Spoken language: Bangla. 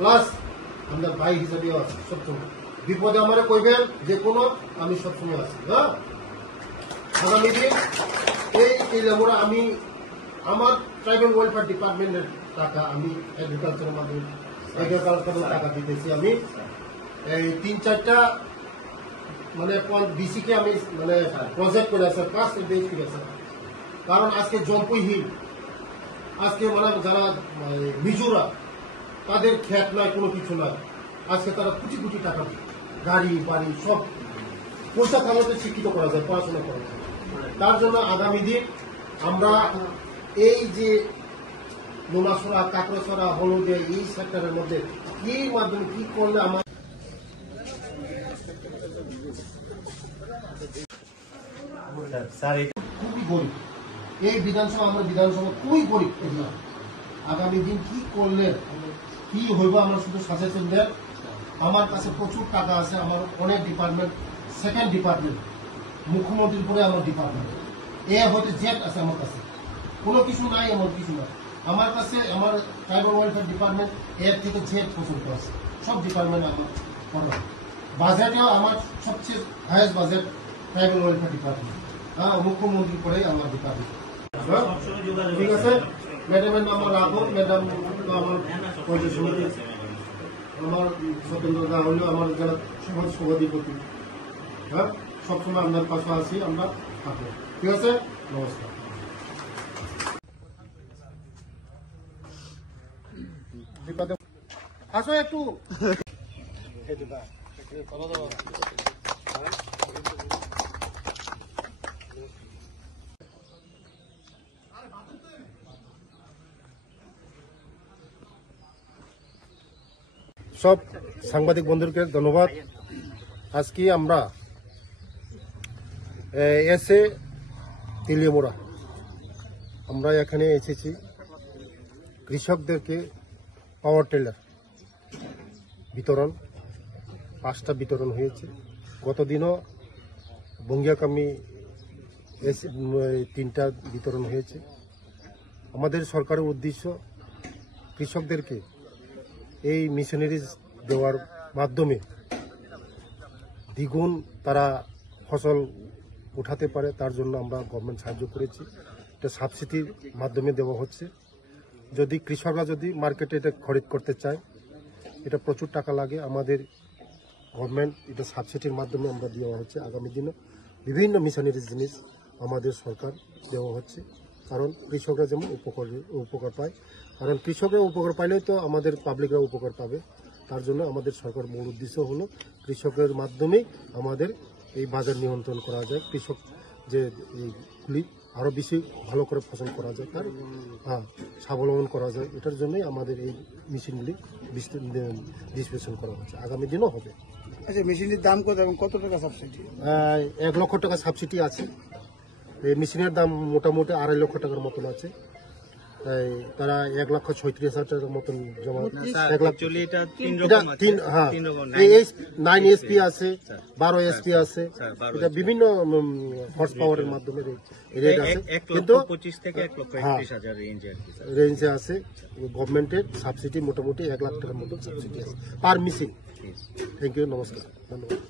প্লাস আমরা ভাই হিসাবে আছি সবসময়। বিপদে আমার কইবেন যে কোনো, আমি সবসময় আছি। হ্যাঁ, আগামী দিন এই তেলিয়ামুড়া আমি আমার ট্রাইবাল ওয়েলফেয়ার ডিপার্টমেন্টের টাকা আমি এগ্রিকালচারের মাধ্যমে টাকা দিতেছি। আমি এই 3-4টা মানে ডিসিকে আমি মানে প্রজেক্ট করে আছে কাজ ঠিক আছে। কারণ আজকে জম্পুই হিল, আজকে মানে যারা মিজোরা তাদের খ্যাত নাই, কোনো কিছু নাই। আজকে তারা কোটি কোটি টাকা গাড়ি বাড়ি সব পয়সা কামাতে শিক্ষিত করা যায়, পড়াশোনা করা যায়। তার জন্য আগামী দিন আমরা এই যে লোনাসরা কাকড়াছড়া হলুদিয়া এই সেক্টরের মধ্যে এই মাধ্যমে কি করলে আমার খুবই গরিব এই বিধানসভা, আমরা বিধানসভা খুবই গরিব। আগামী দিন কি করলে কি হইব আমরা শুধু সাজেশন দেন। আমার কাছে প্রচুর টাকা আছে, আমার অনেক ডিপার্টমেন্ট, সেকেন্ড ডিপার্টমেন্ট মুখ্যমন্ত্রীর পরে আমার ডিপার্টমেন্ট এ হয়তো জেট আছে আমার কাছে, কোনো কিছু নাই এমন কিছু নাই আমার কাছে। আমার ট্রাইবাল ওয়েলফেয়ার ডিপার্টমেন্ট এর থেকে জেট পছন্দ আছে, সব ডিপার্টমেন্ট আমার করা। বাজেটেও আমার সবচেয়ে highest budget tribal welfare department. হ্যাঁ, মুখ্যমন্ত্রীর পরেই আমার ডিপার্টমেন্ট। ঠিক আছে, ম্যাডামের নাম্বার রাখো। ম্যাডাম আমার পঞ্চায়েত সমিতি, আমার সতেন্দ্র দা হলো আমার যারা সভাধিপতি। হ্যাঁ, সবসময় আপনার পাশে আছি, আমরা থাকবো। ঠিক আছে, নমস্কার। আসো একটু সব সাংবাদিক বন্ধুকে ধন্যবাদ। আজকে আমরা এসে তেলিয়ামুড়া আমরা এখানে এসেছি কৃষকদেরকে পাওয়ার টিলার বিতরণ, 5টা বিতরণ হয়েছে। গতদিনও বঙ্গিয়াকামি 3টা বিতরণ হয়েছে। আমাদের সরকারের উদ্দেশ্য কৃষকদেরকে এই মিশনারিজ দেওয়ার মাধ্যমে দ্বিগুণ তারা ফসল উঠাতে পারে, তার জন্য আমরা গভর্নমেন্ট সাহায্য করেছি। এটা সাবসিডির মাধ্যমে দেওয়া হচ্ছে। যদি কৃষকরা যদি মার্কেটে এটা খরিদ করতে চায়, এটা প্রচুর টাকা লাগে। আমাদের গভর্নমেন্ট এটা সাবসিডির মাধ্যমে আমরা দেওয়া হচ্ছে। আগামী দিনে বিভিন্ন মিশনারি জিনিস আমাদের সরকার দেওয়া হচ্ছে, কারণ কৃষকরা যেমন উপকার পায়। কারণ কৃষকরা উপকার পাইলেই তো আমাদের পাবলিকরা উপকার পাবে। তার জন্য আমাদের সরকার মূল উদ্দেশ্য হলো কৃষকের মাধ্যমেই আমাদের এই বাজার নিয়ন্ত্রণ করা যায়, কৃষক যে এইগুলি আরও বেশি ভালো করে ফসল করা যায়, তার স্বাবলম্বন করা যায়। এটার জন্যই আমাদের এই মেশিনগুলি ডিসপেনশন করা হচ্ছে, আগামী দিনও হবে। আচ্ছা, মেশিনের দাম কত এবং কত টাকা সাবসিডি? 1 লক্ষ টাকা সাবসিডি আছে। এই মেশিনের দাম মোটামুটি 2.5 লক্ষ টাকার মতন আছে। তারা 1,36,000 টাকার মতন জমা। 9 SP আছে, 12 SP আছে, এটা বিভিন্ন হর্স পাওয়ারের মাধ্যমে রেট আছে, কিন্তু 25 থেকে 1,31,000 রেঞ্জে আছে। গভর্নমেন্টের সাবসিডি মোটামুটি 1 লাখ টাকার মতন সাবসিডি আছে পার মেশিন। থ্যাংক ইউ, নমস্কার, ধন্যবাদ।